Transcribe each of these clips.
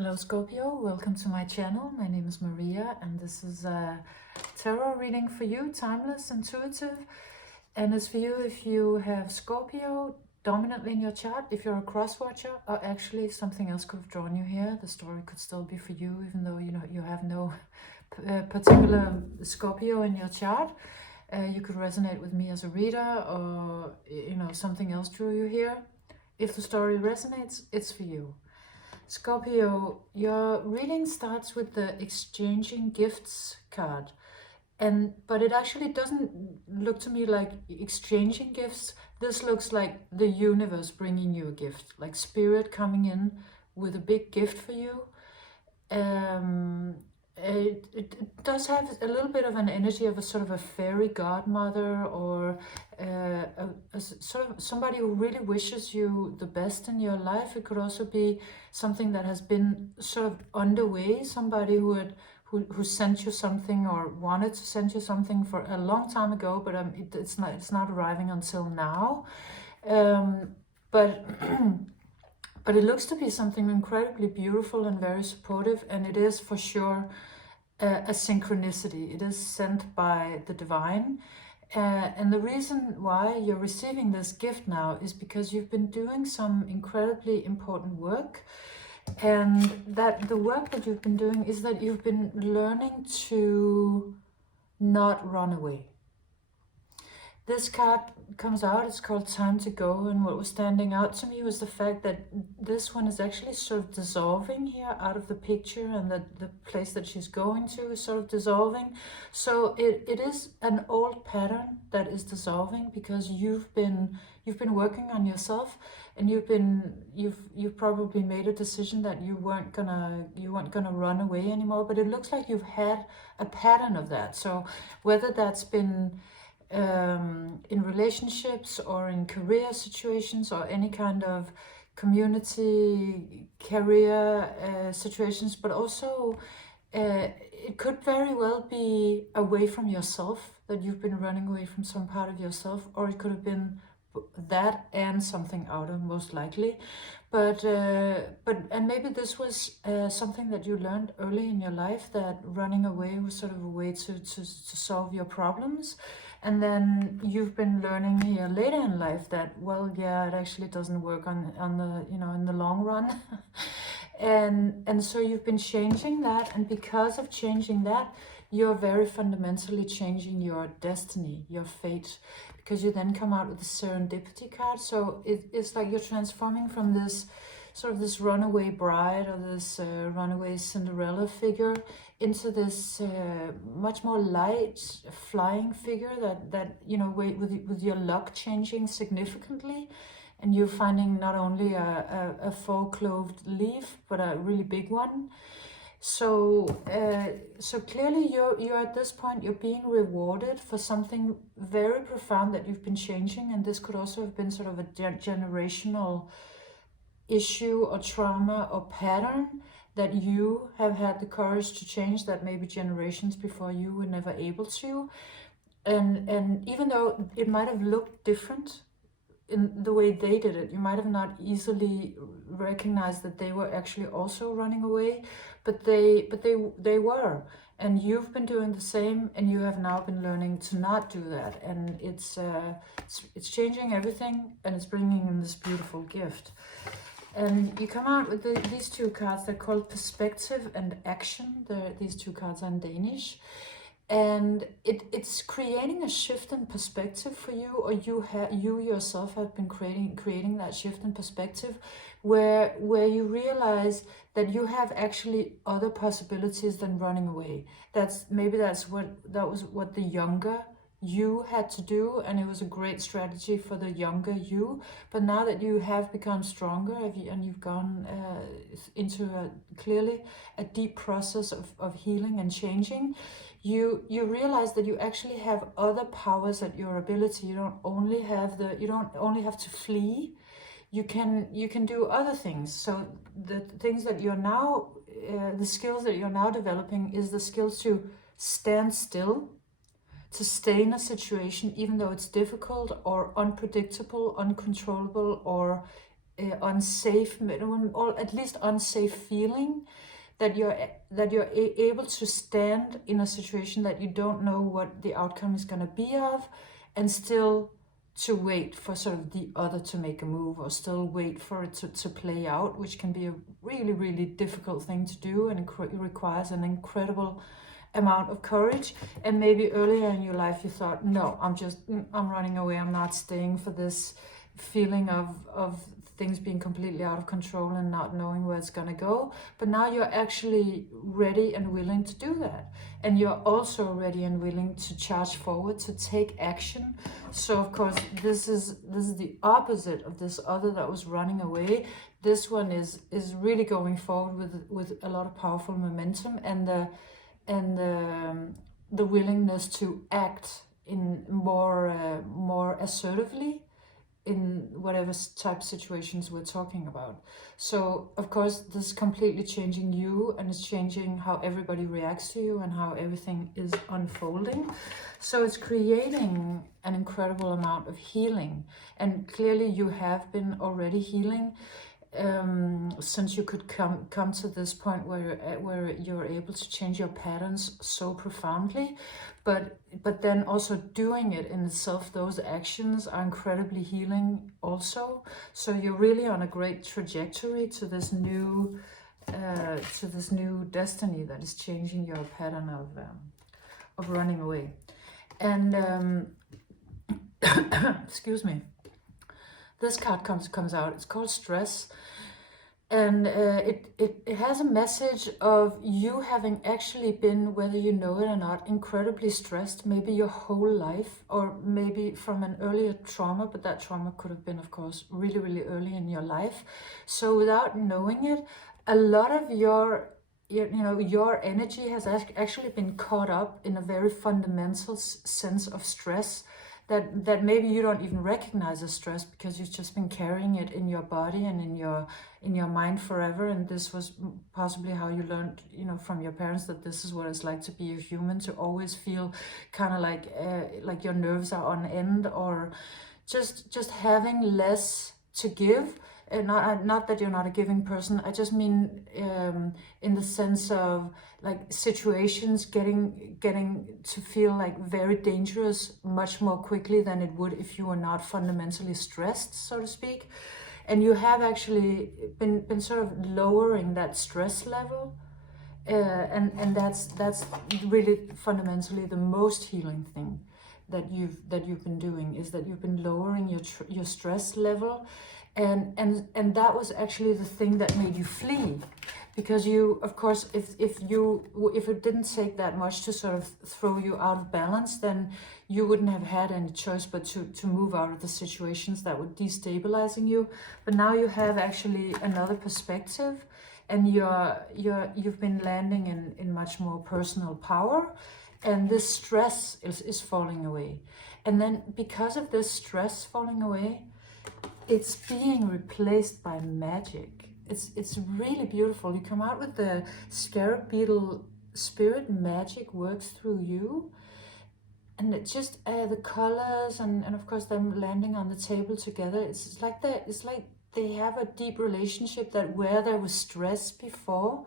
Hello Scorpio, welcome to my channel. My name is Maria and this is a tarot reading for you, timeless, intuitive. And it's for you if you have Scorpio dominantly in your chart, if you're a cross watcher, or actually something else could have drawn you here. The story could still be for you even though you have no particular Scorpio in your chart. You could resonate with me as a reader, or something else drew you here. If the story resonates, it's for you. Scorpio, your reading starts with the exchanging gifts card. But it actually doesn't look to me like exchanging gifts. This looks like the universe bringing you a gift, like spirit coming in with a big gift for you. It does have a little bit of an energy of a sort of a fairy godmother, or a sort of somebody who really wishes you the best in your life. It could also be something that has been sort of underway, somebody who sent you something or wanted to send you something for a long time ago, but it's not arriving until now. But But it looks to be something incredibly beautiful and very supportive, and it is for sure a synchronicity. It is sent by the divine. And the reason why you're receiving this gift now is because you've been doing some incredibly important work. And that the work that you've been doing is that you've been learning to not run away. This card comes out, it's called Time to Go, and what was standing out to me was the fact that this one is actually sort of dissolving here out of the picture, and that the place that she's going to is sort of dissolving. So it is an old pattern that is dissolving because you've been working on yourself, and you've probably made a decision that you weren't gonna run away anymore. But it looks like you've had a pattern of that. So whether that's been in relationships or in career situations or any kind of community career situations, but also it could very well be away from yourself, that you've been running away from some part of yourself, or it could have been that and something outer, most likely. But maybe this was something that you learned early in your life, that running away was sort of a way to solve your problems. And then you've been learning here later in life that, well, yeah, it actually doesn't work on the, in the long run. and so you've been changing that, and because of changing that, you're very fundamentally changing your destiny, your fate, because you then come out with the serendipity card. So it's like you're transforming from this sort of this runaway bride, or this runaway Cinderella figure, into this much more light flying figure that with your luck changing significantly, and you're finding not only a full-clothed leaf, but a really big one. So clearly you're at this point, you're being rewarded for something very profound that you've been changing, and this could also have been sort of a generational issue or trauma or pattern that you have had the courage to change, that maybe generations before you were never able to. And even though it might have looked different in the way they did it, you might have not easily recognized that they were actually also running away, but they were, and you've been doing the same, and you have now been learning to not do that, and it's changing everything, and it's bringing in this beautiful gift. And you come out with these two cards. They're called Perspective and Action. These two cards are in Danish. And it's creating a shift in perspective for you, or you yourself have been creating that shift in perspective, where you realize that you have actually other possibilities than running away. That was what the younger you had to do, and it was a great strategy for the younger you. But now that you have become stronger, and you've gone into clearly a deep process of healing and changing, you realize that you actually have other powers at your ability. You don't only have to flee. You can do other things. So the things that you're now the skills that you're now developing is the skills to stand still, to stay in a situation even though it's difficult or unpredictable, uncontrollable, or unsafe, or at least unsafe feeling, that you're able to stand in a situation that you don't know what the outcome is going to be of, and still to wait for sort of the other to make a move, or still wait for it to play out, which can be a really, really difficult thing to do, and it requires an incredible amount of courage. And maybe earlier in your life you thought, no, I'm running away, I'm not staying for this feeling of things being completely out of control and not knowing where it's going to go. But now you're actually ready and willing to do that, and you're also ready and willing to charge forward, to take action. So of course this is the opposite of this other that was running away. This one is really going forward with a lot of powerful momentum, and the willingness to act in more assertively in whatever type of situations we're talking about. So of course this is completely changing you, and it's changing how everybody reacts to you and how everything is unfolding. So it's creating an incredible amount of healing, and clearly you have been already healing, since you could come to this point where you're able to change your patterns so profoundly. But then also doing it in itself, those actions are incredibly healing also. So you're really on a great trajectory to this new destiny that is changing your pattern of running away. And excuse me, this card comes out. It's called Stress. And it has a message of you having actually been, whether you know it or not, incredibly stressed, maybe your whole life, or maybe from an earlier trauma, but that trauma could have been, of course, really, really early in your life. So without knowing it, a lot of your energy has actually been caught up in a very fundamental sense of stress that maybe you don't even recognize as stress, because you've just been carrying it in your body and in your mind forever. And this was possibly how you learned, from your parents, that this is what it's like to be a human, to always feel kind of like your nerves are on end, or just having less to give. Not that you're not a giving person, I just mean in the sense of like situations getting to feel like very dangerous much more quickly than it would if you were not fundamentally stressed, so to speak. And you have actually been sort of lowering that stress level, and that's really fundamentally the most healing thing that you've been doing, is that you've been lowering your stress level. And that was actually the thing that made you flee, because you, of course, if it didn't take that much to sort of throw you out of balance, then you wouldn't have had any choice but to move out of the situations that were destabilizing you. But now you have actually another perspective, and you've been landing in much more personal power, and this stress is falling away. And then because of this stress falling away, it's being replaced by magic. It's really beautiful. You come out with the scarab beetle spirit. Magic works through you, and it just the colors and of course them landing on the table together. It's like they have a deep relationship, that where there was stress before,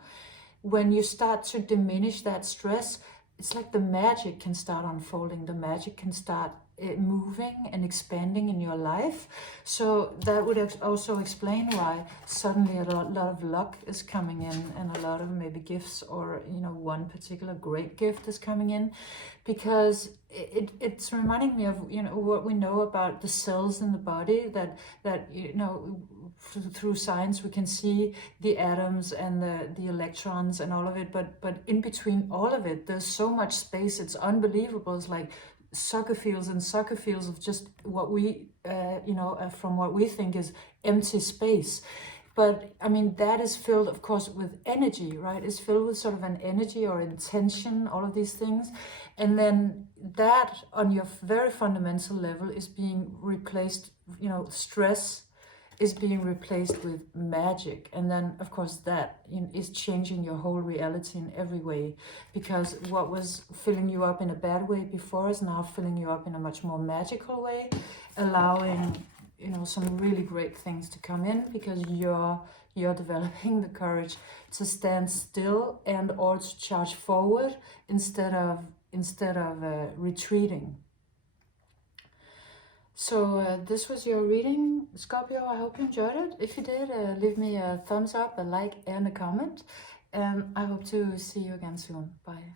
when you start to diminish that stress, it's like the magic can start unfolding. The magic can start moving and expanding in your life. So that would also explain why suddenly a lot of luck is coming in, and a lot of maybe gifts, or one particular great gift is coming in, because it's reminding me of what we know about the cells in the body, that through science we can see the atoms and the electrons and all of it, but in between all of it there's so much space. It's unbelievable. It's like soccer fields and soccer fields of just what we from what we think is empty space. But I mean, that is filled, of course, with energy, right? It's filled with sort of an energy or intention, all of these things. And then that on your very fundamental level is being replaced, stress is being replaced with magic. And then, of course, that is changing your whole reality in every way, because what was filling you up in a bad way before is now filling you up in a much more magical way, allowing you know, some really great things to come in, because you're developing the courage to stand still and also charge forward instead of retreating. So this was your reading, Scorpio. I hope you enjoyed it. If you did, leave me a thumbs up, a like, and a comment. And I hope to see you again soon. Bye.